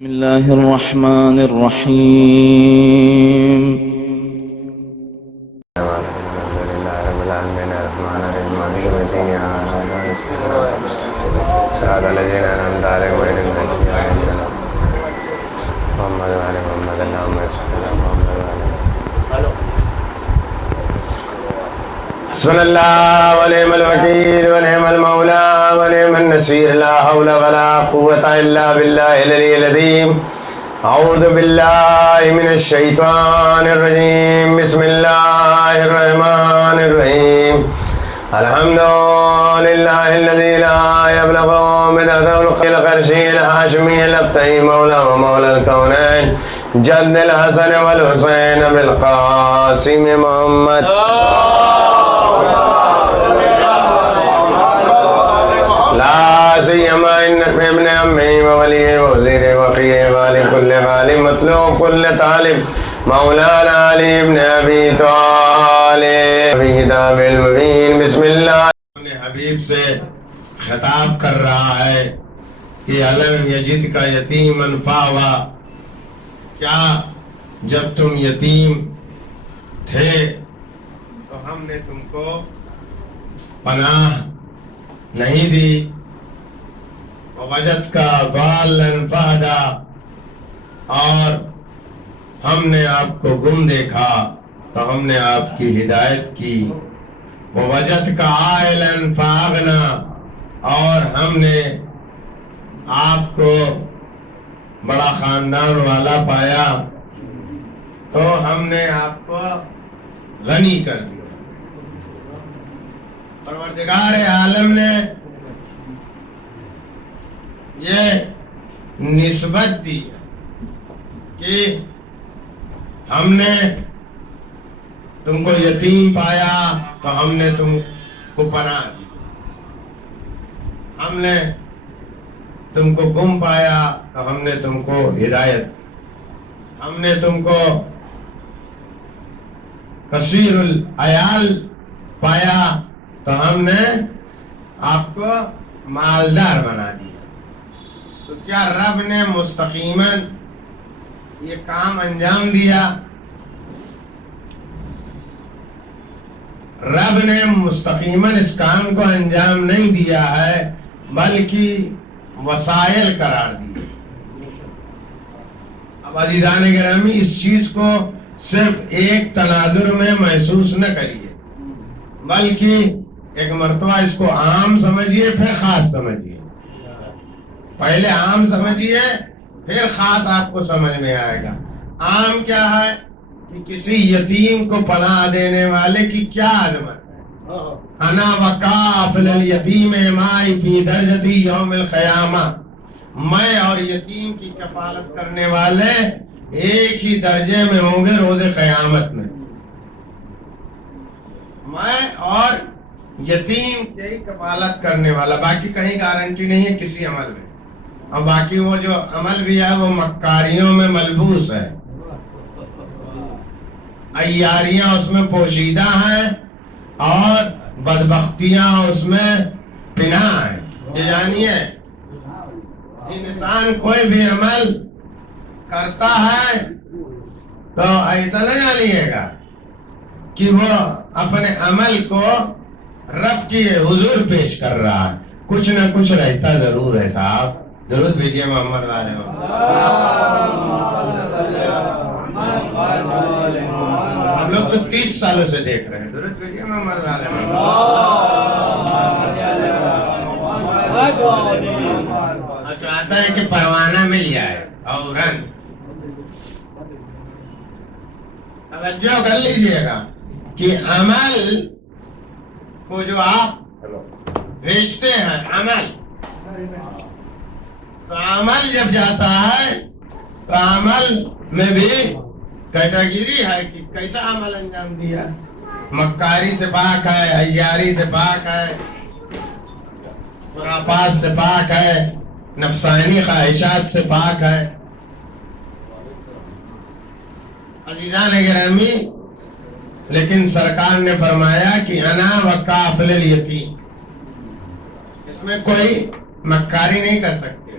بسم الله الرحمن الرحيم الحمد لله رب العالمين الرحمن الرحيم مالك يوم الدين إياك نعبد وإياك نستعين صراط الذين أنعمت عليهم غير المغضوب عليهم ولا الضالين محمد وعلى محمد اللهم صل على محمد وعلى حسبنا الله ونعم الوكيل ونعم المولى ونعم النصير لا حول ولا قوة إلا بالله العلي العظيم أعوذ بالله من الشيطان الرجيم بسم الله الرحمن الرحيم الحمد لله الذي لا يبلغ مدده القرشي الهاشمي الأبتهي مولى ومولى الكونين جد الحسن والحسين بالقاسم محمد لا سيما إن ابن أمي وولي وزير وخيه ولكل غالب مطلوب كل طالب مولانا علي بن أبي طالب في كتاب المبين بسم الله حبیب سے خطاب کر رہا ہے کہ علم یجد کا یتیما فاوا، کیا جب تم یتیم تھے تو ہم نے تم کو پناہ نہیں دی، وجد کا ضالا فہدا، اور ہم نے آپ کو گم دیکھا تو ہم نے آپ کی ہدایت کی، وجد کا عائلا فاغنا، اور ہم نے آپ کو بڑا خاندان والا پایا تو ہم نے آپ کو غنی کر دیا۔ پروردگار عالم نے یہ نسبت دی کہ ہم نے تم کو یتیم پایا تو ہم نے تم کو پناہ دی، ہم نے تم کو گم پایا تو ہم نے تم کو ہدایت، ہم نے تم کو کثیر العیال پایا تو ہم نے آپ کو مالدار بنا دیا۔ تو کیا رب نے مستقیماً یہ کام انجام دیا؟ رب نے مستقیماً اس کام کو انجام نہیں دیا ہے بلکہ وسائل قرار دیے۔ اب عزیزان گرامی اس چیز کو صرف ایک تناظر میں محسوس نہ کریے بلکہ ایک مرتبہ اس کو عام سمجھیے پھر خاص سمجھیے۔ پہلے عام سمجھیے پھر خاص آپ کو سمجھ میں آئے گا۔ عام کیا ہے کہ کسی یتیم کو پناہ دینے والے کی کیا عظمت ہے۔ انا وکافل الیتیم مائی فی درجتی یوم القیامہ، میں اور یتیم کی کفالت کرنے والے ایک ہی درجے میں ہوں گے روز قیامت میں۔ میں اور یتیم کی کفالت کرنے والا، باقی کہیں گارنٹی نہیں ہے کسی عمل میں، اور باقی وہ جو عمل بھی ہے وہ مکاریوں میں ملبوس ہے، عیاریاں اس میں پوشیدہ ہیں اور بدبختیاں اس میں پنہاں ہیں۔ یہ جانیے انسان کوئی بھی عمل کرتا ہے تو ایسا نہ جانیے گا کہ وہ اپنے عمل کو رب کی حضور پیش کر رہا ہے، کچھ نہ کچھ رہتا ضرور ہے۔ صاحب درود بھیجیے محمد والے۔ ہم لوگ تو 30 سالوں سے دیکھ رہے ہیں، درود بھیجیے محمد والے۔ چاہتا ہے کہ پروانہ مل جائے اور رنگ۔ توجہ کر لیجئے گا کہ عمل کو جو آپ بھیجتے ہیں، عمل تو عمل جب جاتا ہے تو عمل میں بھی کیٹیگری ہے کہ کیسا عمل انجام دیا، مکاری سے پاک ہے، عیاری سے پاک ہے، خرافات سے پاک ہے، نفسانی خواہشات سے پاک ہے۔ عزیزان گرامی، لیکن سرکار نے فرمایا کہ انا وکافل الیتیم، اس میں کوئی مکاری نہیں کر سکتے،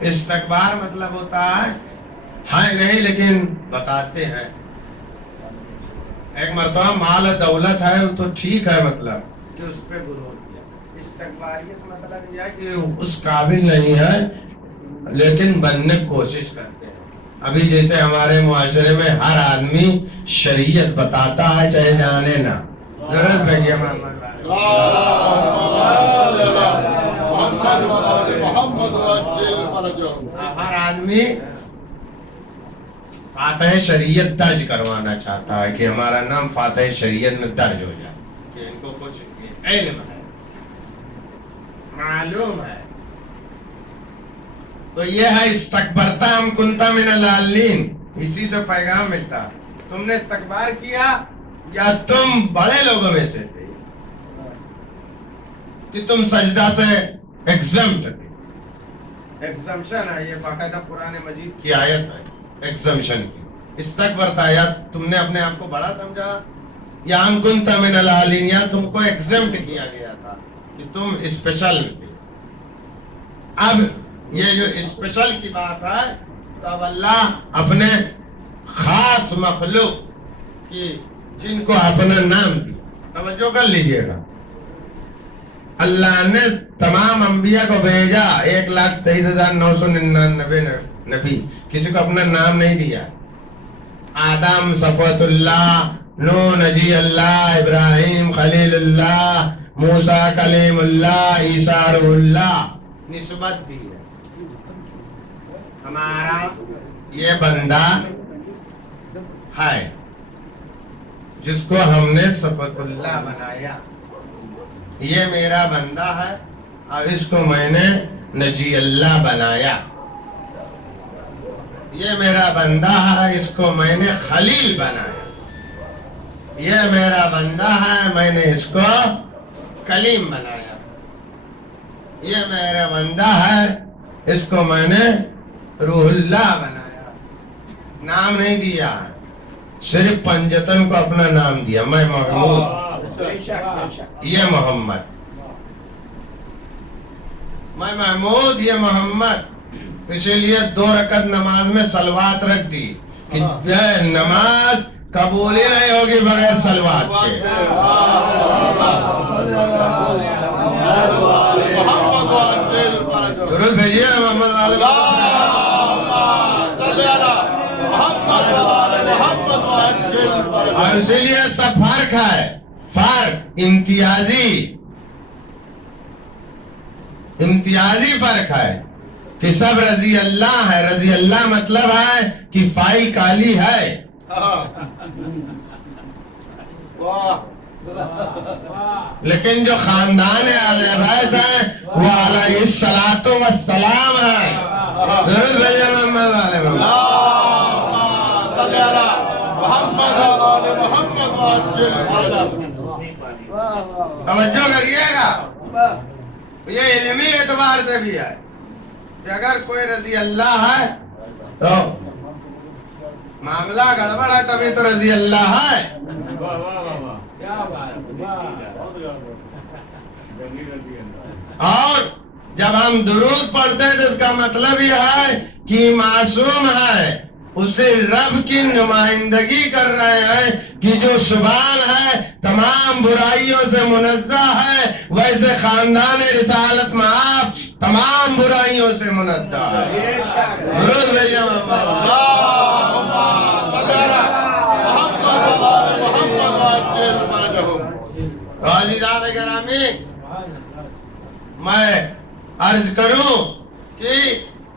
استکبار مطلب ہوتا ہے نہیں لیکن بتاتے ہیں. ایک مرتبہ مال دولت ہے تو ٹھیک ہے، مطلب کہ اس پہ غرور کیا. استکباریت مطلب یہ ہے کہ اس قابل نہیں ہے لیکن بننے کی کوشش کرتے ہیں. ابھی جیسے ہمارے معاشرے میں ہر آدمی شریعت بتاتا ہے چاہے جانے نہ. ضرورت بھیجیے ہر آدمی فاتح شریعت درج کروانا چاہتا ہے کہ ہمارا نام فاتح شریعت میں درج ہو جائے، کہ ان کو کچھ علم ہے، معلوم ہے. تو یہ ہے استکبرتا ہم کنتا من العالین. اسی سے پیغام ملتا ہے. تم نے استکبار کیا یا تم بڑے لوگوں میں سے تھے کہ تم سجدہ سے ایگزمپٹ تھے. ایگزمپشن ہے، یہ باقاعدہ قرآن مجید کی آیت ہے ایگزمپشن کی. استکبرتا یا تم نے اپنے آپ کو بڑا سمجھا یا ان کنت من العالین، یا تم کو ایگزمپٹ کیا گیا تھا کہ تم اسپیشل تھے. اب یہ جو اسپیشل کی بات ہے تو اب اللہ اپنے خاص مخلوق کی جن کو اپنا نام دیا، توجہ کر لیجئے گا. اللہ نے تمام انبیاء کو بھیجا 1,23,999 نبی، کسی کو اپنا نام نہیں دیا. آدم صفوت اللہ، نوح نجی اللہ، ابراہیم خلیل اللہ، موسیٰ کلیم اللہ، عیسیٰ روح اللہ نسبت دی ہے. ہمارا یہ بندہ ہے جس کو ہم نے صفوت اللہ بنایا، یہ میرا بندہ ہے اور اس کو میں نے نجی اللہ بنایا. یہ میرا بندہ ہے، اس کو میں نے خلیل بنایا. یہ میرا بندہ ہے، میں نے اس کو کلیم بنایا. یہ میرا بندہ ہے، اس کو میں نے روح اللہ بنایا. نام نہیں دیا، صرف پنجتن کو اپنا نام دیا. میں محمود، یہ محمد. میں محمود، یہ محمد. اسی لیے 2 رکعت نماز میں صلوات رکھ دی کہ نماز قبول ہی نہیں ہوگی بغیر صلوات کے. ضرور بھیجیے محمد علیہ. اور اسی لیے سب فرق ہے، فرق امتیازی فرق ہے کہ سب رضی اللہ ہے. رضی اللہ مطلب ہے کہ فائی کالی ہے. لیکن جو خاندان اہل بیت ہے وہ علیہ الصلوۃ والسلام ہے. ضرور بھیجے محمد علیہ توجہ کریے گا. یہ علمی اعتبار سے بھی ہے کہ اگر کوئی رضی اللہ ہے تو معاملہ گڑبڑ ہے، تبھی تو رضی اللہ ہے. اور جب ہم درود پڑھتے ہیں تو اس کا مطلب یہ ہے کہ معصوم ہے، اسے رب کی نمائندگی کر رہے ہیں کہ جو سبحان ہے تمام برائیوں سے منزہ ہے، ویسے خاندان رسالت معاف تمام برائیوں سے منزہ ہے. درود بھیجو عزیزان گرامی. میں عرض کروں کہ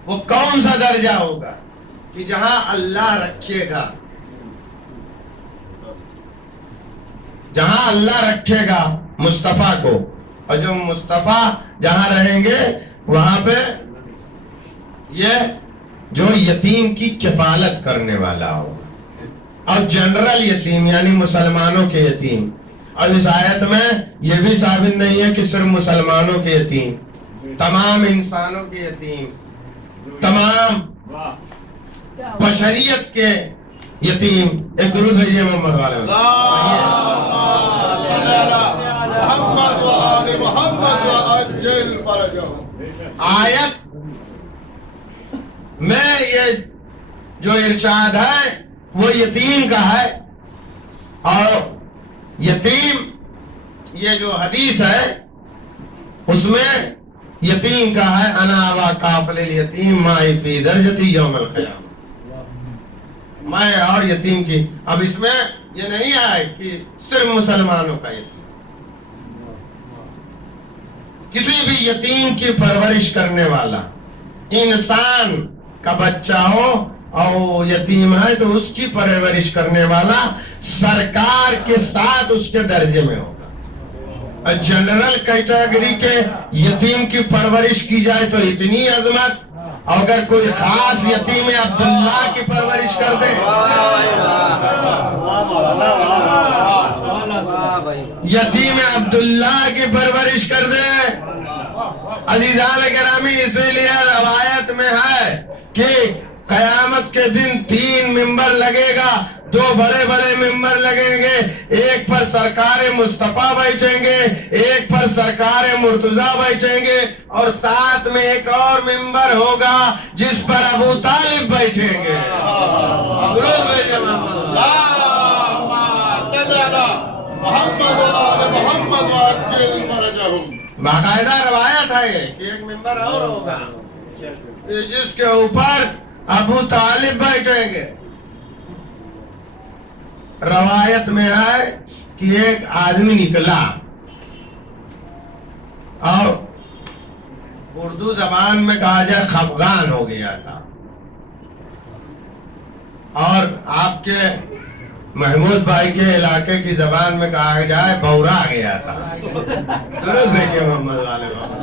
وہ کون سا درجہ ہوگا کہ جہاں اللہ رکھے گا، جہاں اللہ رکھے گا مصطفیٰ کو، اور جو مصطفیٰ جہاں رہیں گے وہاں پہ یہ جو یتیم کی کفالت کرنے والا ہوگا. اور جنرل یتیم یعنی مسلمانوں کے یتیم. اور اس آیت میں یہ بھی ثابت نہیں ہے کہ صرف مسلمانوں کے یتیم، تمام انسانوں کے یتیم، تمام بشریت کے یتیم. ایک درود بھیجیے محمد والے. آیت میں یہ جو ارشاد ہے وہ یتیم کا ہے، اور یتیم یہ جو حدیث ہے اس میں یتیم کا ہے انا ابا کافل الیتیم مائی فی درجتی یوم القیامہ، میں اور یتیم کی. اب اس میں یہ نہیں ہے کہ صرف مسلمانوں کا یتیم، کسی بھی یتیم کی پرورش کرنے والا انسان کا بچہ ہو اور یتیم ہے تو اس کی پرورش کرنے والا سرکار کے ساتھ اس کے درجے میں ہوگا. جنرل کیٹیگری کے یتیم کی پرورش کی جائے تو اتنی عظمت، اور اگر کوئی خاص یتیم عبداللہ کی پرورش کر دے، یتیم عبداللہ کی پرورش کر دے. عزیزان گرامی، اسی لیے روایت میں ہے کہ قیامت کے دن 3 ممبر لگے گا، 2 بڑے بڑے ممبر لگیں گے، ایک پر سرکار مصطفیٰ بیٹھیں گے، ایک پر سرکار مرتضیٰ بیٹھیں گے، اور ساتھ میں ایک اور ممبر ہوگا جس پر ابو طالب بیٹھیں گے. باقاعدہ روایت ہے کہ ایک ممبر اور ہوگا جس کے اوپر ابو طالب بیٹھیں گے. روایت میں ہے کہ ایک آدمی نکلا اور اردو زبان میں کہا جائے خفگان ہو گیا تھا، اور آپ کے محمود بھائی کے علاقے کی زبان میں کہا جائے بورا گیا تھا. درود بھیجیے محمد والے محمد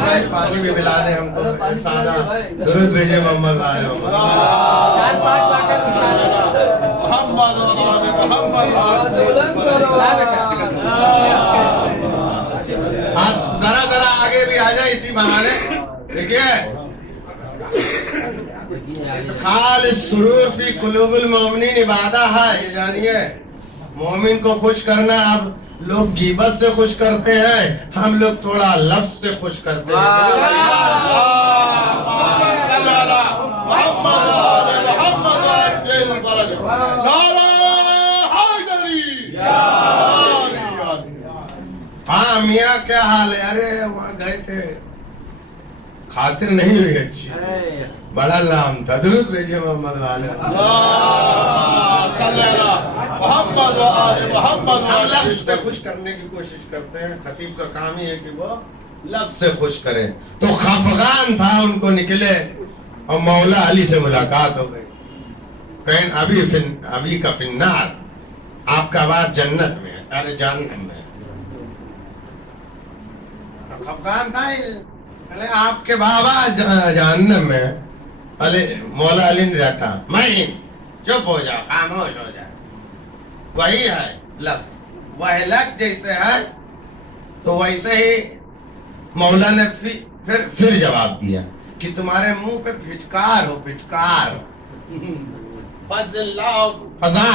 بھائی، پانی بھی پلا دیں ہم کو سادہ. درود بھیجیے محمد والے آپ ذرا آگے بھی آ جائیں اسی بہانے. دیکھیے، خالص سرور فی قلوب المؤمنین عبادہ ہے، یہ جانیے. مومن کو خوش کرنا، اب لوگ غیبت سے خوش کرتے ہیں، ہم لوگ تھوڑا لفظ سے خوش کرتے ہیں. ہاں میاں کیا حال ہے؟ ارے وہاں گئے تھے، خاطر نہیں ہوئی اچھی، بڑا لام تھا. درود بھیجیے محمد والے. ہم لفظ سے خوش کرنے کی کوشش کرتے ہیں، خطیب کا کام ہی ہے کہ وہ لفظ سے خوش کرے. تو خفغان تھا، ان کو نکلے اور مولا علی سے ملاقات ہو گئی. کہیں ابھی کا فنار، آپ کا بات جنت میں ہے. ارے جہنم میں. خفغان تھا، آپ کے بابا جہنم میں. مولا علی نے رکھا، میں چپ ہو جاؤ، خاموش ہو جائے. وہی ہے لفظ، وہلک جیسے ہے تو ویسے ہی مولا نے پھر جواب دیا کہ تمہارے منہ پہ پھٹکار ہو، پھٹکار فضا،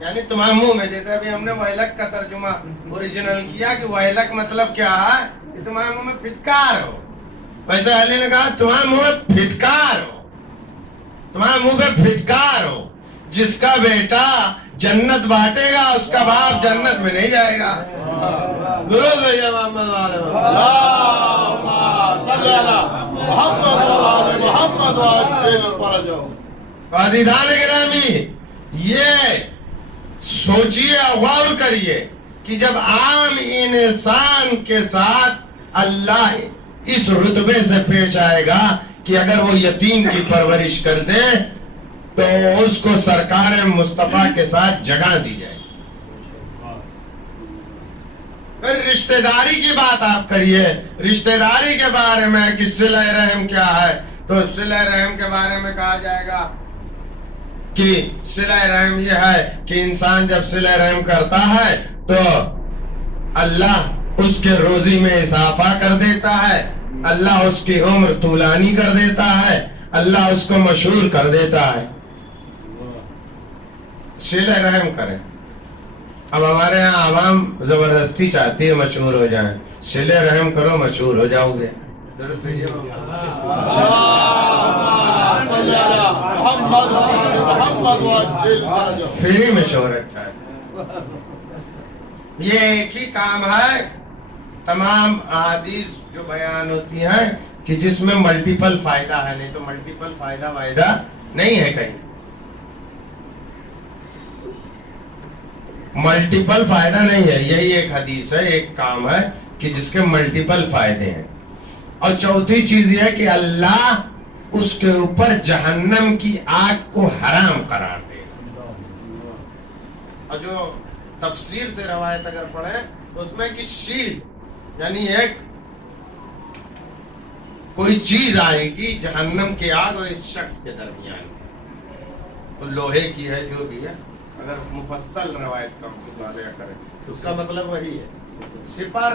یعنی تمہارے منہ میں، جیسے ابھی ہم نے وہلک کا ترجمہ اوریجنل کیا کہ وہلک مطلب کیا ہے کہ تمہارے منہ میں پھٹکار ہو، ویسے علی نے کہا تمہارے منہ میں پھٹکار ہو، تمہارے منہ پہ پھٹکار ہو. جس کا بیٹا جنت بانٹے گا اس کا باپ جنت میں نہیں جائے گا. درود بھیجیے محمد والے. عزیزان گرامی، یہ سوچیے اور غور کریے کہ جب عام انسان کے ساتھ اللہ اس رتبے سے پیش آئے گا کہ اگر وہ یتیم کی پرورش کر دے تو اس کو سرکار مصطفیٰ کے ساتھ جگہ دی جائے. پھر رشتہ داری کی بات آپ کریے. رشتہ داری کے بارے میں کہ صلہ رحم کیا ہے، تو صلہ رحم کے بارے میں کہا جائے گا کہ صلہ رحم یہ ہے کہ انسان جب صلہ رحم کرتا ہے تو اللہ اس کے روزی میں اضافہ کر دیتا ہے، اللہ اس کی عمر طولانی کر دیتا ہے، اللہ اس کو مشہور کر دیتا ہے. صلہ رحم کریں. اب ہمارے یہاں عوام زبردستی چاہتی ہے مشہور ہو جائیں. صلہ رحم کرو مشہور ہو جاؤ گے. فری میں شہرت چاہتے. یہ ایک ہی کام ہے تمام احادیث جو بیان ہوتی ہیں کہ جس میں ملٹیپل فائدہ ہے. نہیں تو ملٹیپل فائدہ نہیں ہے کہیں. ملٹیپل فائدہ نہیں ہے. یہی ایک حدیث ہے, ایک کام ہے کہ جس کے ملٹیپل فائدے ہیں. اور چوتھی چیز یہ ہے کہ اللہ اس کے اوپر جہنم کی آگ کو حرام قرار دے. اور جو تفسیر سے روایت اگر پڑھیں تو اس میں کہ شیل یعنی ایک کوئی چیز آئے گی جہنم کی آگ اور اس شخص کے درمیان, تو لوہے کی ہے جو بھی ہے, اگر مفصل روایت کا مطالعہ کریں تو اس کا مطلب وہی ہے. سپر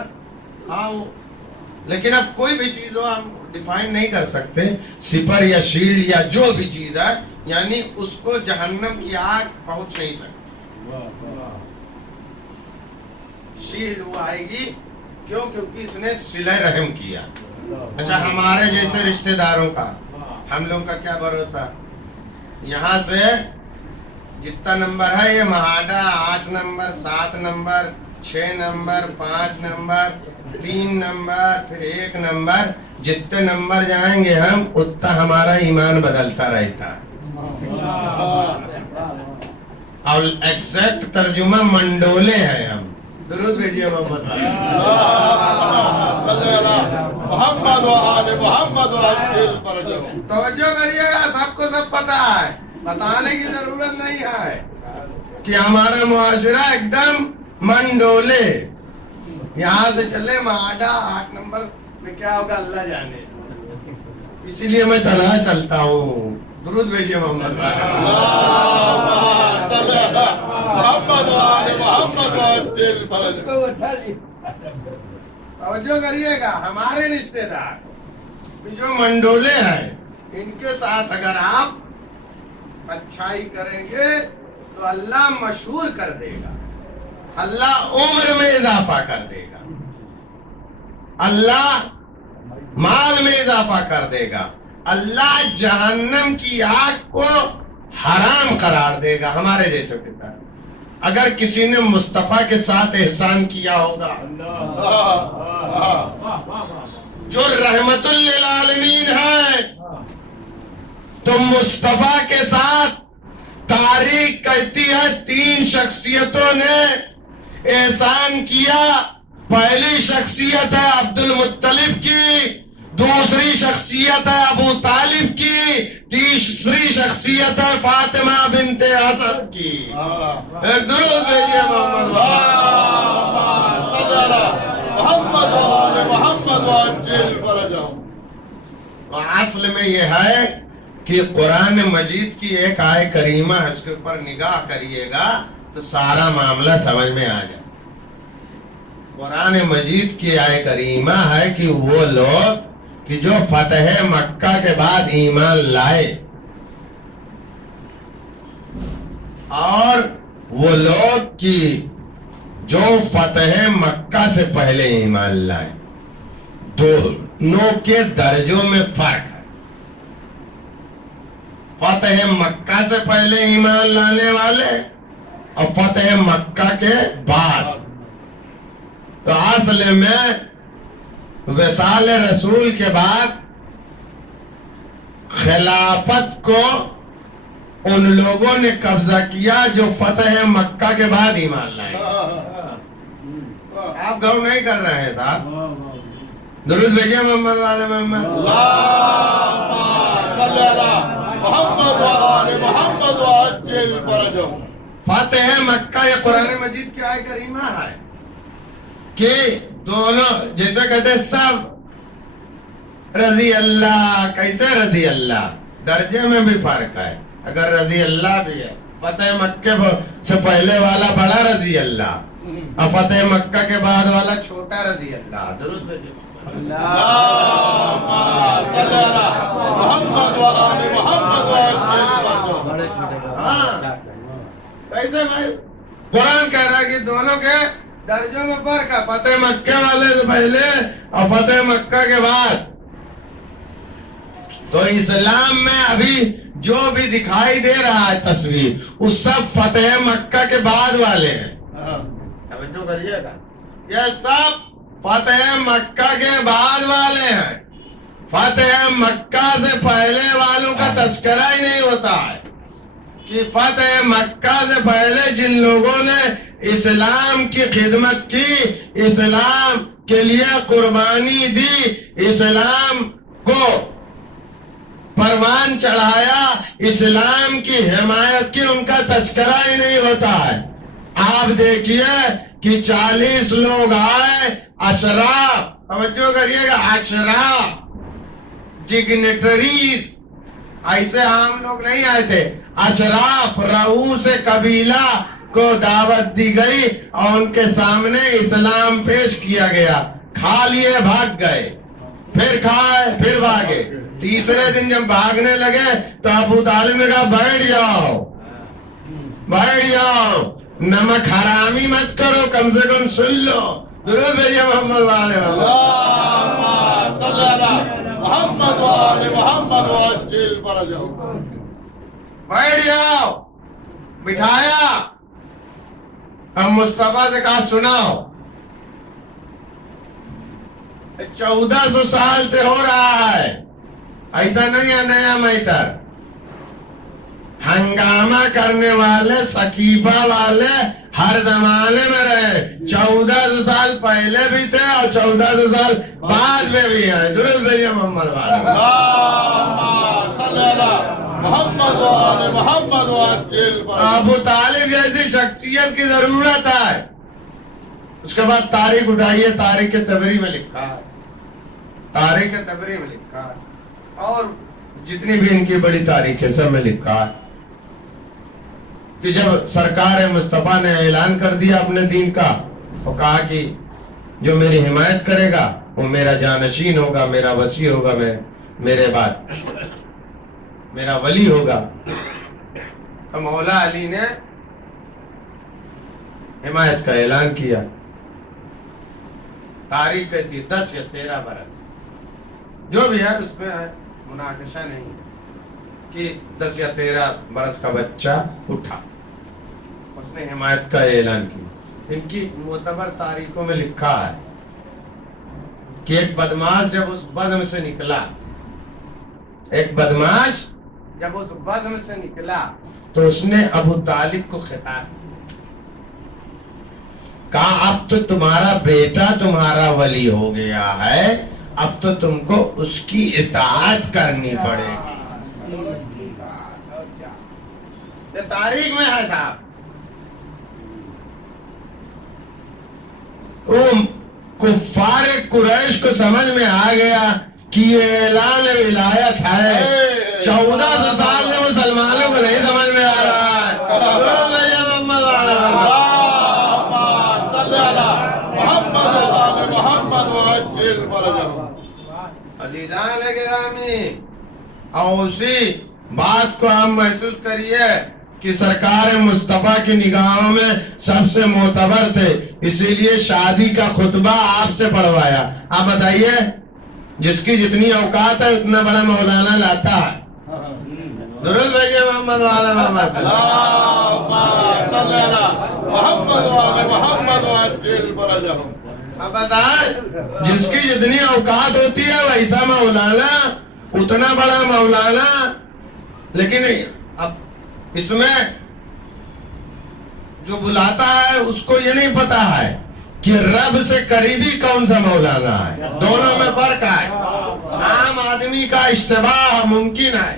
لیکن اب کوئی بھی چیز ہو ہم ڈیفائن نہیں کر سکتے. سپر یا شیلڈ یا جو بھی چیز ہے یعنی اس کو جہنم کی آگ پہنچ نہیں سکتی. شیلڈ وہ آئے گی کیوں؟ کیونکہ اس نے صلہ رحم کیا. اچھا ہمارے جیسے رشتہ داروں کا ہم لوگ کا کیا بھروسہ؟ یہاں سے جتنا نمبر ہے یہ مہاڈا 8 number 7 number 6 number 5 number 3 number پھر 1 نمبر, جتنے نمبر جائیں گے ہم اتنا ہمارا ایمان بدلتا رہتا ہے. اور ایگزیکٹ ترجمہ منڈولے ہیں ہم. درود بھیجیے محمد توجہ کریے گا. سب کو سب پتا ہے, بتانے کی ضرورت نہیں ہے کہ ہمارا معاشرہ ایک دم منڈولے. یہاں سے چلے مہاڈا 8 نمبر میں کیا ہوگا اللہ جانے. اسی لیے میں تنہا چلتا ہوں. درود بھیجیے محمد. توجہ کریے گا. ہمارے رشتے دار جو منڈولے ہیں ان کے ساتھ اگر آپ اچھائی کریں گے تو اللہ مشہور کر دے گا, اللہ عمر میں اضافہ کر دے گا, اللہ مال میں اضافہ کر دے گا, اللہ جہنم کی آگ کو حرام قرار دے گا. ہمارے جیسے کہتا ہے اگر کسی نے مصطفیٰ کے ساتھ احسان کیا ہوگا جو رحمت للعالمین ہے, تو مصطفیٰ کے ساتھ تاریخ کہتی ہے 3 شخصیتوں نے احسان کیا. پہلی شخصیت ہے عبد المطلب کی, دوسری شخصیت ہے ابو طالب کی, تیسری شخصیت ہے فاطمہ بنت اسد کی. ایک درود بھیجیے محمد. اصل میں یہ ہے کہ قرآن مجید کی ایک آیت کریمہ ہے, اس کے اوپر نگاہ کریے گا تو سارا معاملہ سمجھ میں آ جائے. قرآن مجید کی آیت کریمہ ہے کہ وہ لوگ کہ جو فتح مکہ کے بعد ایمان لائے اور وہ لوگ کی جو فتح مکہ سے پہلے ایمان لائے, دونوں کے درجوں میں فرق ہے. فتح مکہ سے پہلے ایمان لانے والے اور فتح مکہ کے بعد. تو اصل میں وصال رسول کے بعد خلافت کو ان لوگوں نے قبضہ کیا جو فتح مکہ کے بعد ایمان لائے. آپ غور نہیں کر رہے ہیں صاحب. درود بھیجیے محمد والے محمد. فتح مکہ یہ قرآن مجید کی آیت کریمہ ہے کہ دونوں جیسے کہتے ہیں سب رضی اللہ. کیسے رضی اللہ؟ درجے میں بھی فرق ہے. اگر رضی اللہ بھی ہے, فتح مکہ سے پہلے والا بڑا رضی اللہ اور فتح مکہ کے بعد والا چھوٹا رضی اللہ. درود کیسے بھائی قرآن کہہ رہا ہے کہ دونوں کے درجوں میں فرق ہے، فتح مکہ والے سے پہلے اور فتح مکہ کے بعد. تو اسلام میں ابھی جو بھی دکھائی دے رہا ہے تصویر، وہ سب فتح مکہ کے بعد والے ہیں. توجہ کریے گا، یہ سب فتح مکہ کے بعد والے ہیں. فتح مکہ سے پہلے والوں کا تذکرہ ہی نہیں ہوتا ہے کہ فتح مکہ سے پہلے جن لوگوں نے اسلام کی خدمت کی، اسلام کے لیے قربانی دی، اسلام کو پروان چڑھایا، اسلام کی حمایت کی، ان کا تذکرہ ہی نہیں ہوتا ہے. آپ دیکھیے کہ 40 لوگ آئے، اشراف، توجہ کریے گا، اشراف، ڈگنیٹریز، ایسے عام لوگ نہیں آئے تھے. اشراف رؤوس قبیلہ کو دعوت دی گئی اور ان کے سامنے اسلام پیش کیا گیا. کھا لیے، بھاگ گئے، پھر کھائے، پھر بھاگے. تیسرے دن جب بھاگنے لگے تو ابو طالب نے کہا بیٹھ جاؤ، بیٹھ جاؤ، نمک حرامی مت کرو، کم سے کم سن لو. درود بھیجیے محمد والے محمد والے محمد وعجل فرجہ. بیٹھ جاؤ. بٹھایا. اب مصطفیٰ سے کہا سناؤ. 1400 سال سے ہو رہا ہے، ایسا نہیں ہے نیا میٹر. ہنگامہ کرنے والے، سکیفہ والے ہر زمانے میں رہے. 1400 سال پہلے بھی تھے اور 1400 سال بعد میں بھی ہیں. درود بھیجیے محمد والے محمد والے محمد وعجل فرجہ. ابو طالب جیسی شخصیت کی ضرورت ہے. اس کے بعد تاریخ اٹھائیے، تاریخ طبری میں لکھا ہے، تاریخ طبری میں لکھا ہے، اور جتنی بھی ان کی بڑی تاریخ ہے سب میں لکھا ہے کہ جب سرکار مصطفیٰ نے اعلان کر دیا اپنے دین کا، وہ کہا کہ جو میری حمایت کرے گا وہ میرا جانشین ہوگا، میرا وصی ہوگا، میرے بعد میرا ولی ہوگا. تو مولا علی نے حمایت کا اعلان کیا. تاریخ کہتی 10 یا 13 برس، جو بھی ہے اس میں مناقشہ نہیں ہے کہ 10 یا 13 برس کا بچہ اٹھا، اس نے حمایت کا اعلان کیا. ان کی معتبر تاریخوں میں لکھا ہے کہ ایک بدماش جب اس بزم سے نکلا، ایک بدماش جب اس بزم سے نکلا تو اس نے ابو طالب کو خطاب کہا اب تو تمہارا بیٹا تمہارا ولی ہو گیا ہے، اب تو تم کو اس کی اطاعت کرنی پڑے گی. یہ تاریخ میں ہے صاحب. کفار قریش کو سمجھ میں آ گیا کہ یہ اعلان ولایت ہے. 1400 سال سے مسلمانوں کو نہیں سمجھ میں آ رہا ہے. محمد وعجل فرجہ. عزیزان گرامی، اور اسی بات کو ہم محسوس کریے کہ سرکار مصطفیٰ کی نگاہوں میں سب سے معتبر تھے، اسی لیے شادی کا خطبہ آپ سے پڑھوایا. آپ بتائیے، جس کی جتنی اوقات ہے اتنا بڑا مولانا لاتا ہے. درود بھیجیے محمد والے محمد. محمد والے محمد وعجل فرجہ. اب بتائیں، جس کی جتنی اوقات ہوتی ہے ویسا مولانا، اتنا بڑا مولانا. لیکن اب اس میں جو بلاتا ہے اس کو یہ نہیں پتا ہے کہ رب سے قریبی کون سا مولانا ہے. دونوں میں فرق ہے. عام آدمی کا اشتباہ ممکن ہے.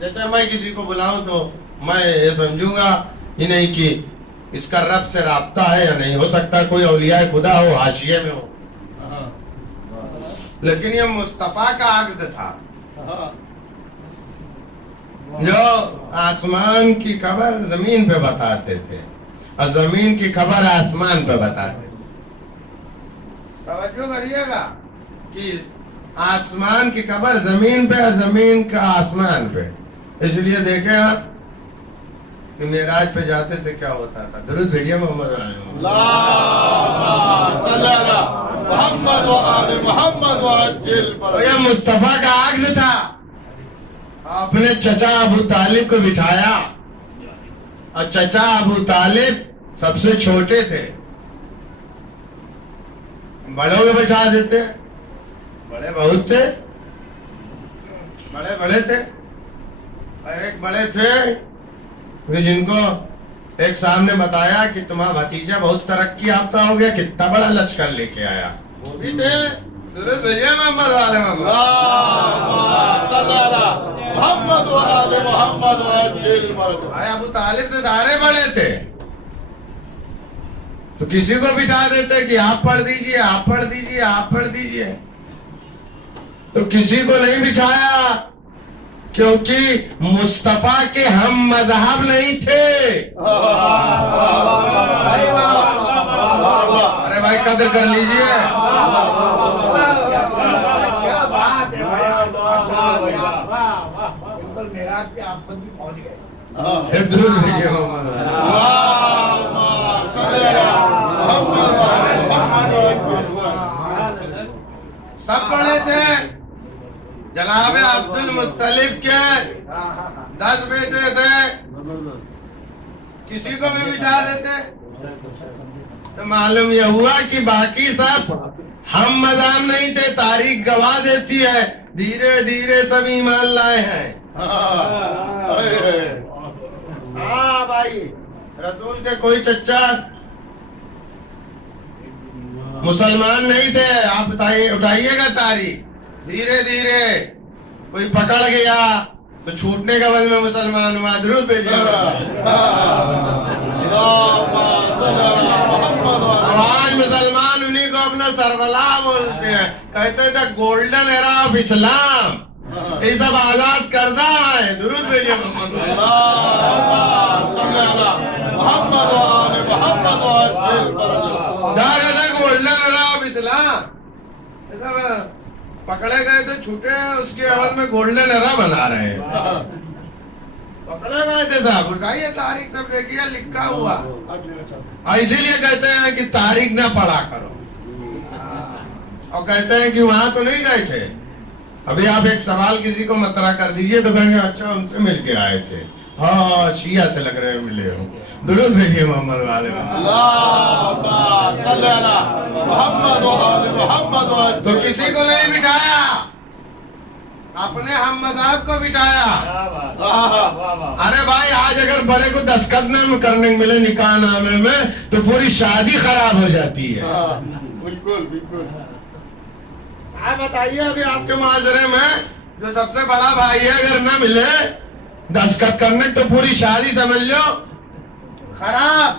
جیسے میں کسی کو بلاؤں تو میں یہ سمجھوں گا یہ نہیں کہ اس کا رب سے رابطہ ہے یا نہیں. ہو سکتا کوئی اولیاء خدا ہو، حاشیے میں ہو، لیکن یہ مصطفیٰ کا عقد تھا جو آسمان کی خبر زمین پہ بتاتے تھے اور زمین کی خبر آسمان پہ بتاتے تھے. توجہ کریے گا کہ آسمان کی خبر زمین پہ اور زمین کا آسمان پہ. اس لیے دیکھیں آپ کہ معراج پہ جاتے تھے کیا ہوتا تھا. درود بھیجیے محمد علیہ اللهم صل على محمد وآل محمد وعجل تو یہ مصطفیٰ کا عقد تھا. اپنے چچا ابو طالب کو بٹھایا اور چچا ابو طالب سب سے چھوٹے تھے. بڑوں کو بٹھا دیتے, بڑے بہت تھے, بڑے تھے. اور ایک بڑے تھے جن کو ایک سامنے بتایا کہ تمہارا بھتیجا بہت ترقی یافتہ ہو گیا, کتنا بڑا لشکر لے کے آیا. وہ بھی تھے. درود بھیجیے محمد والے محمد. اللهم صل على محمد وآل محمد وعجل فرجهم. بھائی ابو طالب سے سارے بڑے تھے, تو کسی کو بٹھا دیتے کہ آپ پڑھ دیجئے, آپ پڑھ دیجئے, آپ پڑھ دیجئے. تو کسی کو نہیں بٹھایا کیونکہ مصطفیٰ کے ہم مذہب نہیں تھے. ارے بھائی قدر کر لیجئے. کیا بات ہے بھائی, بالکل معراج پہ آپ خود بھی پہنچ گئے. درود بھیجیے محمد. اللهم صل على محمد وآل محمد وعجل. سب بڑے تھے. جناب عبد المطلب کے 10 بیٹے تھے, کسی کو بھی بٹھا دیتے تو معلوم یہ ہوا کہ باقی سب ہم مذہب نہیں تھے. تاریخ گواہ دیتی ہے دھیرے دھیرے سب ایمان لائے ہیں. ہاں بھائی, رسول کے کوئی چچا مسلمان نہیں تھے. آپ اٹھائیے گا تاریخ. دھیرے دھیرے کوئی پکڑ گیا تو چھوٹنے کا بعد میں مسلمان ہوا. درود بھیجیے. آج مسلمان انہیں کو اپنا سربراہ بولتے ہیں, کہتے تھے گولڈن ایرا آف اسلام. یہ سب آزاد کردہ ہے. درود بھیجیے محمد. محمد وآل محمد وعجل فرجهم. گولڈن ایرا آف اسلام. یہ سب پکڑے گئے تھے چھوٹے, اس کے عوض میں گولڈن ایرا بنا رہے ہیں. پکڑے گئے تھے صاحب. اٹھائیے تاریخ سب دیکھیے لکھا ہوا. اور اسی لیے کہتے ہیں کہ تاریخ نہ پڑھا کرو. اور کہتے ہیں کہ وہاں تو نہیں گئے تھے. ابھی آپ ایک سوال کسی کو مطرح کر دیجئے تو کہیں گے اچھا ان سے مل کے آئے تھے. ہاں شیعہ سے لگ رہے ملے ہو. درود بھیجیے محمد والے. اللهم صل على محمد وآل محمد وعجل. تو کسی کو نہیں بٹھایا, اپنے ہم مذہب کو بٹھایا. ارے بھائی آج اگر بڑے کو دستخط نہ کرنے ملے نکاح نامے میں تو پوری شادی خراب ہو جاتی ہے. بالکل بالکل. آپ بتائیے ابھی آپ کے معاشرے میں جو سب سے بڑا بھائی ہے اگر نہ ملے دستخط کرنے تو پوری شادی سمجھ لو خراب.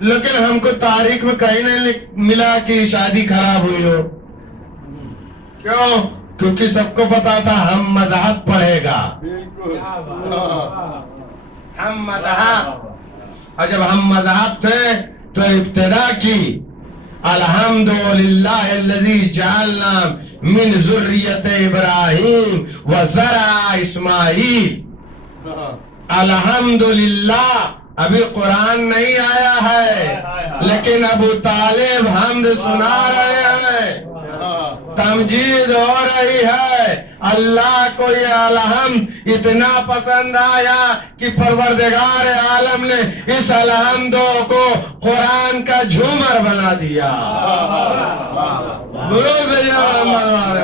لیکن ہم کو تاریخ میں کہیں نہیں ملا کہ شادی خراب ہوئی ہو. کیوں؟ کیونکہ سب کو پتا تھا ہم مذہب پڑھے گا. بالکل. ہم مذہب, اور جب ہم مذہب تھے تو ابتدا کی الحمدللہ الذی جعلنا من ذریت ابراہیم وزرع اسماعیل. الحمدللہ. ابھی قرآن نہیں آیا ہے لیکن ابو طالب حمد سنا رہے ہیں, تمجید ہو رہی ہے. اللہ کو یہ الحمد اتنا پسند آیا کہ پروردگار عالم نے اس الحمدوں کو قرآن کا جھومر بنا دیا. درود بھیجیے محمد والے.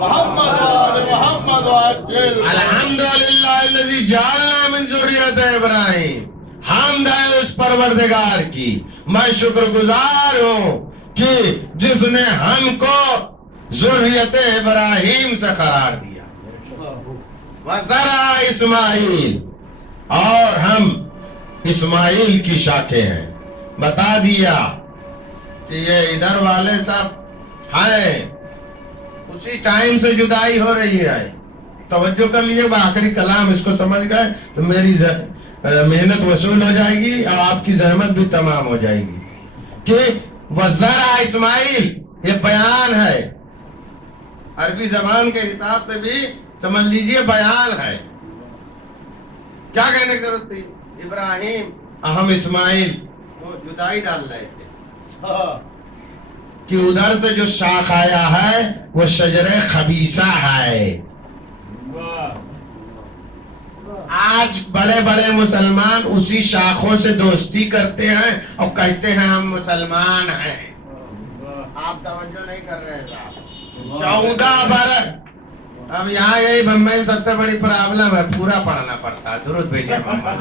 محمد وآل محمد وعجل. الحمدللہ الذی جعلنا من ذریت ابراہیم. حمد ہے اس پروردگار کی, میں شکر گزار ہوں کہ جس نے ہم کو ذریت ابراہیم سے قرار دیا. وزرع اسماعیل, اور ہم اسماعیل کی شاخیں ہیں. بتا دیا کہ یہ ادھر والے سب ہیں. اسی ٹائم سے جدائی ہو رہی ہے. توجہ کر لیجیے, آخری کلام اس کو سمجھ گئے تو میری محنت وصول ہو جائے گی اور آپ کی زحمت بھی تمام ہو جائے گی. کہ وزرع اسماعیل یہ بیان ہے, عربی زبان کے حساب سے بھی سمجھ لیجیے بیان ہے. کیا کہنے کی ضرورت تھی؟ ابراہیم اہم اسماعیل وہ جدائی ڈال رہے تھے کہ ادھر سے جو شاخ آیا ہے وہ شجر خبیثہ ہے. آج بڑے بڑے مسلمان اسی شاخوں سے دوستی کرتے ہیں اور کہتے ہیں ہم مسلمان ہیں. آپ توجہ نہیں کر رہے صاحب. 14 برس. اب یہاں یہی بمبئی میں سب سے بڑی پرابلم ہے، پورا پڑھنا پڑتا ہے. درود بھیجیے محمد.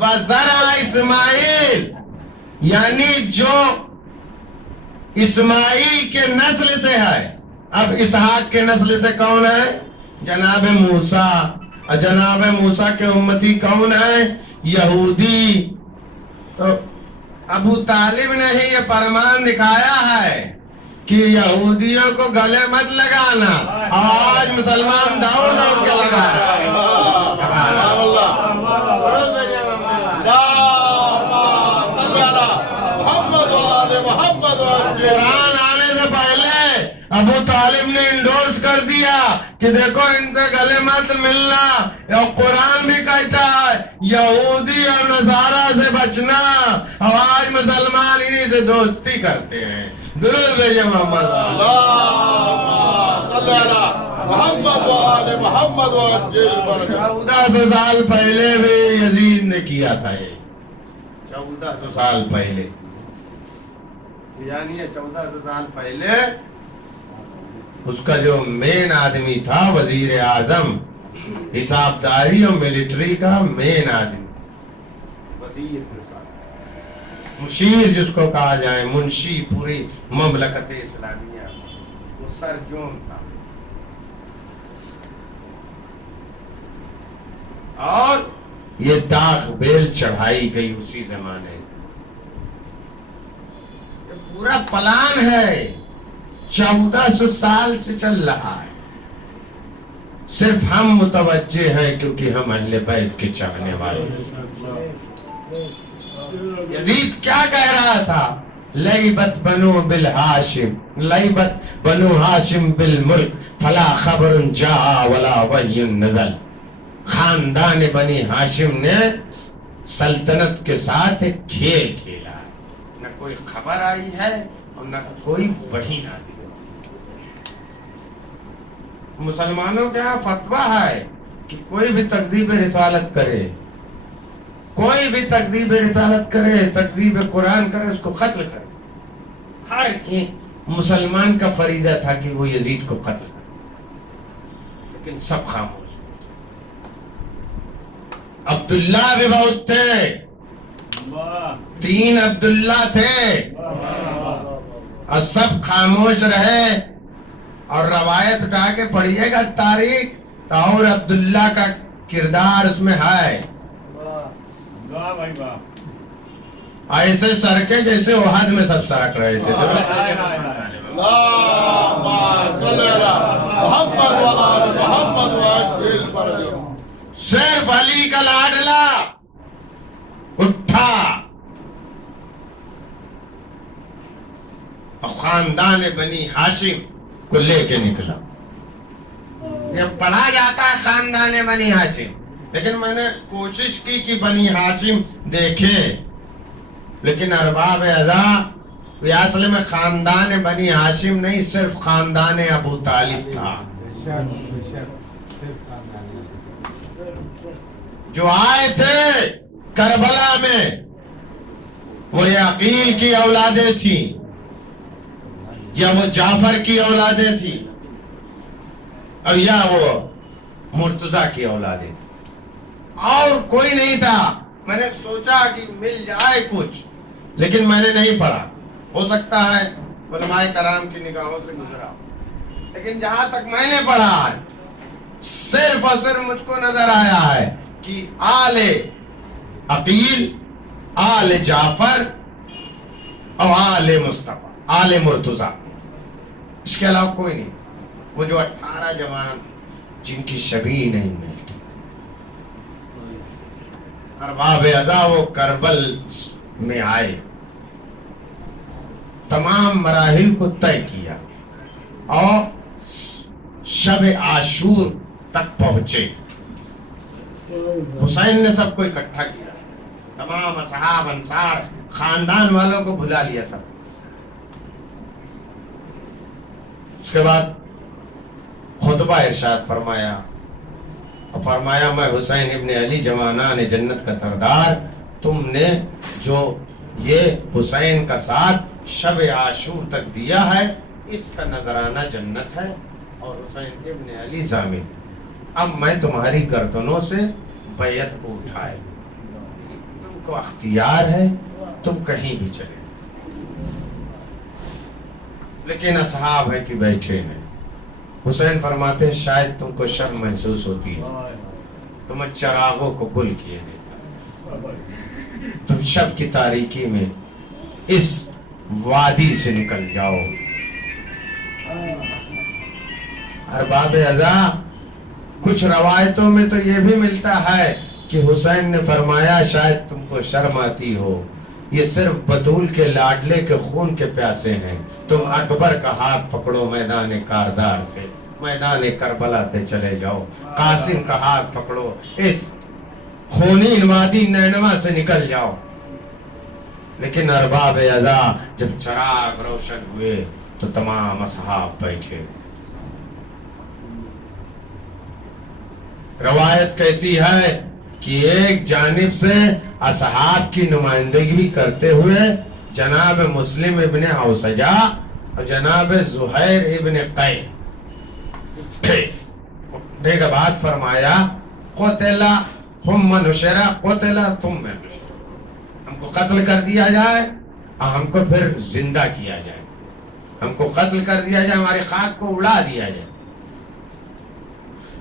وزرع اسماعیل یعنی جو اسماعیل کے نسل سے ہے. اب اسحاق کے نسل سے کون ہے؟ جناب موسیٰ. اور جناب موسیٰ کے امتی کون ہے؟ یہودی. تو ابو طالب نے ہی یہ فرمان دکھایا ہے کہ یہودیوں کو گلے مت لگانا. آج مسلمان دوڑ دوڑ کے لگا رہا ہے. قرآن آنے سے پہلے ابو طالب نے انڈورس کر دیا کہ دیکھو ان سے گلے مت ملنا. اور قرآن بھی کہتا ہے یہودی اور نصارہ سے بچنا. اور آج مسلمان انہی سے دوستی کرتے ہیں. درود بھیجیے محمد. 1400 سال پہلے بھی یزید نے کیا تھا. یہ 1400 سال پہلے یعنی 1400 سال پہلے اس کا جو مین آدمی تھا وزیر اعظم، حساب داری اور ملٹری کا مین آدمی، وزیر مشیر جس کو کہا جائے، منشی پوری مملکت اسلامیہ، وہ سر جون تھا. اور یہ داغ بیل چڑھائی گئی اسی زمانے. پورا پلان ہے 1400 سال سے چل رہا ہے. صرف ہم متوجہ ہیں کیونکہ ہم اہل بیت کے چاہنے والے. یزید کیا کہہ رہا تھا؟ لیبت بنو بالہاشم، لیبت بنو ہاشم بالملک فلا خبر جاء ولا وحی نزل. خاندان بنی ہاشم نے سلطنت کے ساتھ ایک کھیل کھیلا ہے. نہ کوئی خبر آئی ہے اور نہ کوئی وحی نازل. مسلمانوں کے ہاں فتویٰ ہے کہ کوئی بھی تکذیب رسالت کرے، کوئی بھی تکذیب رسالت کرے، تکذیب قرآن کرے، اس کو قتل کرے. ہر ایک مسلمان کا فریضہ تھا کہ وہ یزید کو قتل کرے، لیکن سب خاموش. عبداللہ بھی بہت تھے، 3 عبداللہ تھے اور سب خاموش رہے. اور روایت اٹھا کے پڑھیے گا تاریخ تو اور عبداللہ کا کردار اس میں ہے. ایسے سرکے جیسے احد میں سب سرک رہے تھے. صرف علی کا لاڈلا اٹھا اور خاندان بنی ہاشم کو لے کے نکلا. یہ پڑھا جاتا ہے خاندان بنی ہاشم، لیکن میں نے کوشش کی کہ بنی ہاشم دیکھے، لیکن ارباب اعضا یہ اصل میں خاندان بنی ہاشم نہیں، صرف خاندان ابو طالب تھا. جو آئے تھے کربلا میں وہ یا عقیل کی اولادیں تھیں یا وہ جعفر کی اولادیں تھیں اور یا وہ مرتضیٰ کی اولادیں تھیں، اور کوئی نہیں تھا. میں نے سوچا کہ مل جائے کچھ، لیکن میں نے نہیں پڑھا. ہو سکتا ہے علماء کرام کی نگاہوں سے گزرا، لیکن جہاں تک میں نے پڑھا ہے صرف اور صرف مجھ کو نظر آیا ہے کہ آل عقیل، آل جعفر اور آل مصطفیٰ، آل مرتضیٰ، اس کے علاوہ کوئی نہیں. وہ جو 18 جوان جن کی شبیہ نہیں ملتی. ارباب اعضا وہ کربل میں آئے تمام مراحل کو طے کیا اور شب عاشور تک پہنچے. حسین نے سب کو اکٹھا کیا، تمام اصحاب انصار خاندان والوں کو بلا لیا سب. اس کے بعد خطبہ ارشاد فرمایا اور فرمایا میں حسین ابن علی جوانان جنت کا سردار، تم نے جو یہ حسین کا ساتھ شب عاشور تک دیا ہے اس کا نذرانہ جنت ہے اور حسین ابن علی ضامن. اب میں تمہاری گردنوں سے بیعت کو اٹھائے، تم کو اختیار ہے تم کہیں بھی چلے. لیکن اصحاب ہے کہ بیٹھے ہیں. حسین فرماتے ہیں شاید تم کو شرم محسوس ہوتی ہے، تم چراغوں کو گل کیے دیتا، تم شب کی تاریکی میں اس وادی سے نکل جاؤ. ارباب ازا کچھ روایتوں میں تو یہ بھی ملتا ہے کہ حسین نے فرمایا شاید تم کو شرم آتی ہو، یہ صرف بطول کے لاڈلے کے خون کے پیاسے ہیں. تم اکبر کا ہاتھ پکڑو میدان کاردار سے، میدان کربلا تے چلے جاؤ. قاسم کا ہاتھ پکڑو، اس خونین وادی نینوا سے نکل جاؤ. لیکن ارباب ازا جب چراغ روشن ہوئے تو تمام اصحاب بیٹھے. روایت کہتی ہے کہ ایک جانب سے اصحاب کی نمائندگی کرتے ہوئے جناب مسلم ابن اوسجا اور جناب زہیر ابن قی اٹھنے کے بعد فرمایا قتل ثم نشر، قتل ثم نشر، ہم کو قتل کر دیا جائے اور ہم کو پھر زندہ کیا جائے، ہم کو قتل کر دیا جائے، ہماری خاک کو اڑا دیا جائے.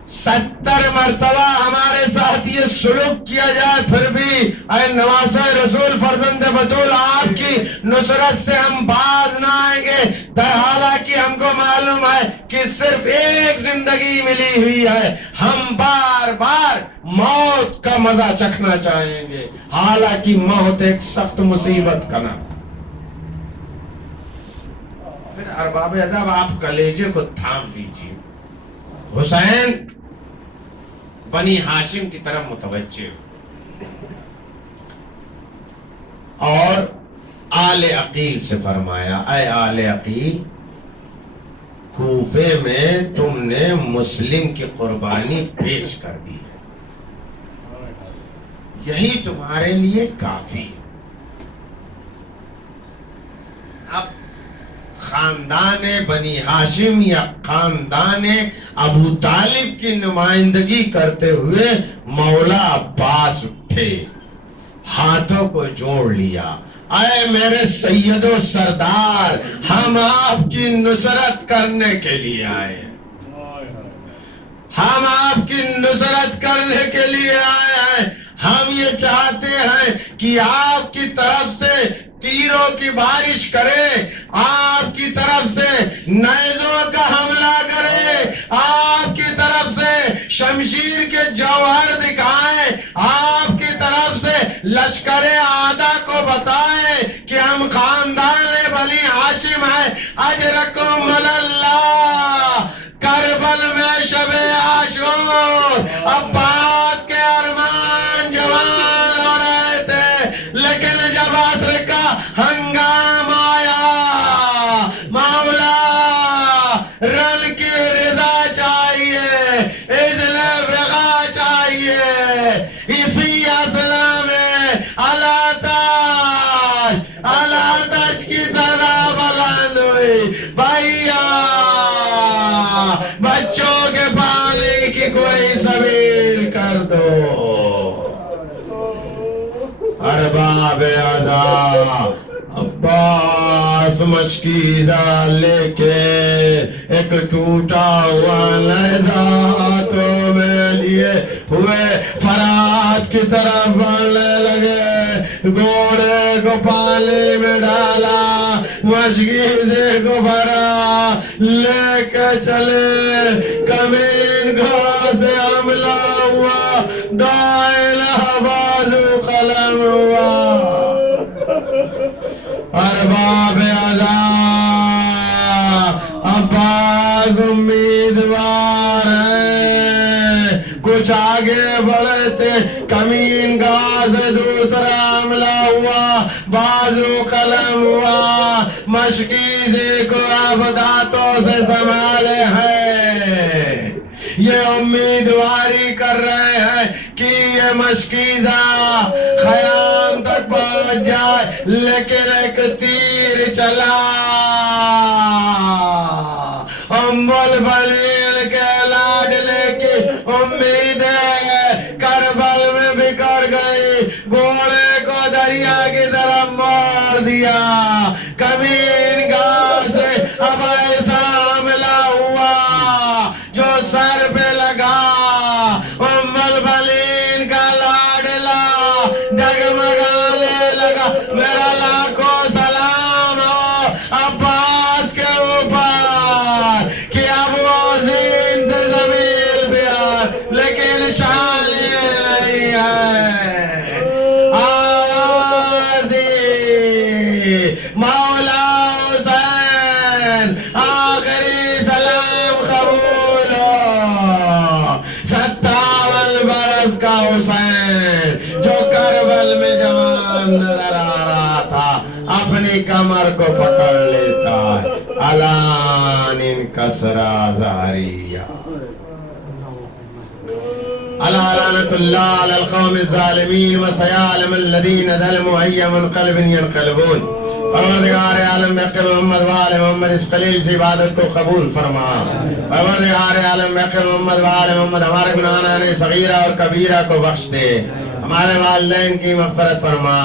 70 مرتبہ ہمارے ساتھ یہ سلوک کیا جائے پھر بھی اے نواسہ رسول فرزند بطول آپ کی نصرت سے ہم باز نہ آئیں گے. حالانکہ ہم کو معلوم ہے کہ صرف ایک زندگی ملی ہوئی ہے، ہم بار بار موت کا مزہ چکھنا چاہیں گے، حالانکہ موت ایک سخت مصیبت کا نام. پھر ارباب ادب آپ کلیجے کو تھام لیجیے. حسین بنی ہاشم کی طرف متوجہ اور آل عقیل سے فرمایا اے آل عقیل، کوفے میں تم نے مسلم کی قربانی پیش کر دی ہے، یہی تمہارے لیے کافی ہے. اب خاندان بنی ہاشم یا خاندان ابو طالب کی نمائندگی کرتے ہوئے مولا عباس اٹھے، ہاتھوں کو جوڑ لیا. اے میرے سید و سردار، ہم آپ کی نصرت کرنے کے لیے آئے، ہم آپ کی نصرت کرنے کے لیے آئے ہیں. ہم یہ چاہتے ہیں کہ آپ کی طرف سے تیروں کی بارش کرے، آپ کی طرف سے نیزوں کا حملہ کرے، آپ کی طرف سے شمشیر کے جوہر دکھائیں، آپ کی طرف سے لشکر آدھا کو بتائیں کہ ہم خاندان بنی ہاشم ہیں. اجرکم اللہ. کربل میں شب عاشور عباس کے ارمان جوان ہو رہے تھے، لیکن جب عصر کا ہنگام آیا، مولا رن کی رضا چاہیے، اذن بغا چاہیے. اسی اصلا میں الاتش کی صدا بلند ہوئی، بھائیا بچوں کے پانی کی کوئی سبیل کر دو. ارباب اعضاء عباس مشکیزہ لے کے ایک ٹوٹا ہوا لیدہ ہاتھوں میں لیے ہوئے فرات کی طرف بڑھنے لگے. گھوڑے کو پانی میں ڈالا، مشکیزے کو بھرا، لے کے چلے. کمین گھاڑ سے حملہ ہوا، دائلہ بازو قلم ہوا. ارباب ادا عباس امیدوار ہیں، کچھ آگے بڑھتے کمین گاہ سے دوسرا حملہ ہوا، بازو قلم ہوا، مشکی دیکھو اب دانتوں سے سنبھالے ہیں، یہ امیدواری کر رہے ہیں کہ یہ مشکیزہ خیام تک پہنچ جائے، لیکن ایک تیر چلا ام البلیل کے لاڈلے کی امیدیں کربل میں بکھر گئی، گھوڑے کو دریا کی طرف موڑ دیا، کمین گاہ سے اب ایسا حملہ ہوا جو سر پہ لگا، ام البلین کا لاڈلا ڈگمگانے لگا، میرا لاکھوں سلام ہو عباس کے اوپر کہ اب وہ زین سے زمین پہ آئے، لیکن شان نہیں ہے، آواز دی مولا حسین آخری سلام قبول ہو، 57 برس کا حسین جو کربل میں جوان نظر آ رہا تھا، اپنی کمر کو پکڑ لیتا ہے، الان انکسرا ظہریہ، الا لعنت اللہ علی القوم الظالمین وسیعلم الذین ظلموا ای منقلب ینقلبون۔ پروردگار عالم بحق محمد وآل محمد اس قلیل سی عبادت کو قبول فرما، پروردگار عالم بحق محمد وآل محمد ہمارے گناہان صغیرہ اور کبیرہ کو بخش دے، ہمارے والدین کی مغفرت فرما،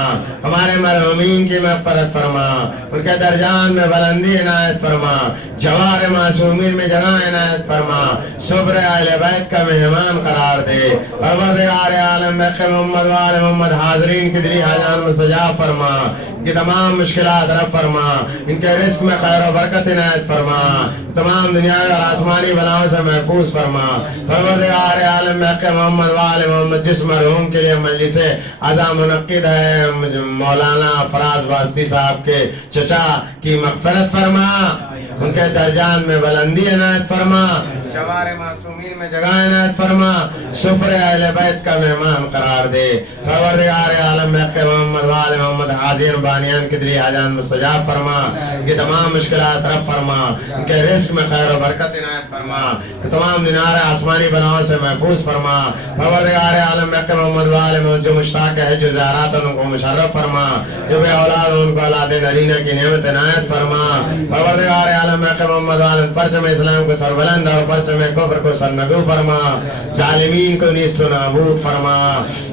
ہمارے مرحومین کی مغفرت فرما، ان کے درجات میں بلندی عنایت فرما، جوار معصومین میں جگہ عنایت فرما، صبر اہل بیت کا مہمان قرار دے، پروردگار عالم بحق محمد وآل محمد حاضرین کی دلی حاجات مستجاب فرما، ان کی تمام مشکلات رب فرما، ان کے رزق میں خیر و برکت عنایت فرما، تمام دنیاوی اور آسمانی بلاؤں سے محفوظ فرما، پروردگار عالم بحق محمد وآل محمد جس مرحوم کے لیے مجلس ادا منعقد ہے مولانا فراز واسطی صاحب کے چچا کی مغفرت فرما، ان کے درجات میں بلندی عنایت فرما، جوار معصومین میں جگہ عنایت فرما، سفر اہل بیت کا مہمان قرار دے، پروردگار عالم بحق محمد وآل محمد حاضر بانیان کے دلی حاجات مستجاب فرما، ان کی تمام مشکلات رب فرما، ان کے رزق میں خیر و برکت عنایت فرما، کہ تمام دنیار آسمانی بلاؤں سے محفوظ فرما، پروردگار عالم بحق محمد وآل محمد جو مشتاق حج و زیارات ان کو مشرف فرما، جو بے اولاد ان کو اولاد نرینہ کی نعمت عنایت فرما، پروردگار عالم بحق محمد وآل پرچم اسلام کو سربلند اور پرچم کفر کو سرنگو فرما، ظالمین کو نیست و نابود فرما،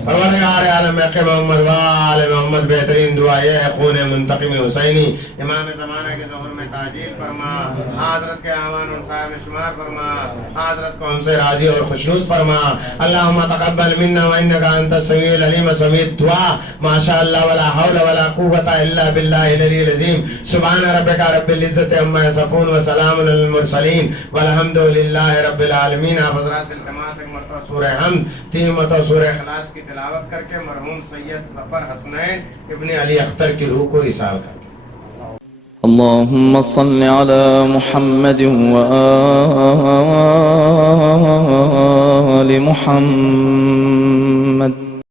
پروردگار عالم بحق محمد وآل محمد بہترین دعا یہ ہے خون منتقم حسینی امام زمانہ کے ظہور میں تاجیل فرما، حضرت کے اعوان انصار میں شمار فرما، حضرت کو ہم سے راضی اور خوشنود فرما، اللہم تقبل منا وانک انت السمیع العلیم سمیع دعا، ماشاء اللہ ولا حول ولا قوت الا باللہ العلی العظیم، سبحان ربک رب العزت عما یصفون وسلام علی المرسلین والحمد للہ رب العالمین۔ آپ حضرات سے التماس ایک مرتبہ سورہ حمد 3 مرتبہ سورہ اخلاص کی تلاوت کر کے مرحوم سید ظفر حسنین ابن علی اختر کی روح کو ایصال کر کے اللهم صل على محمد وآل محمد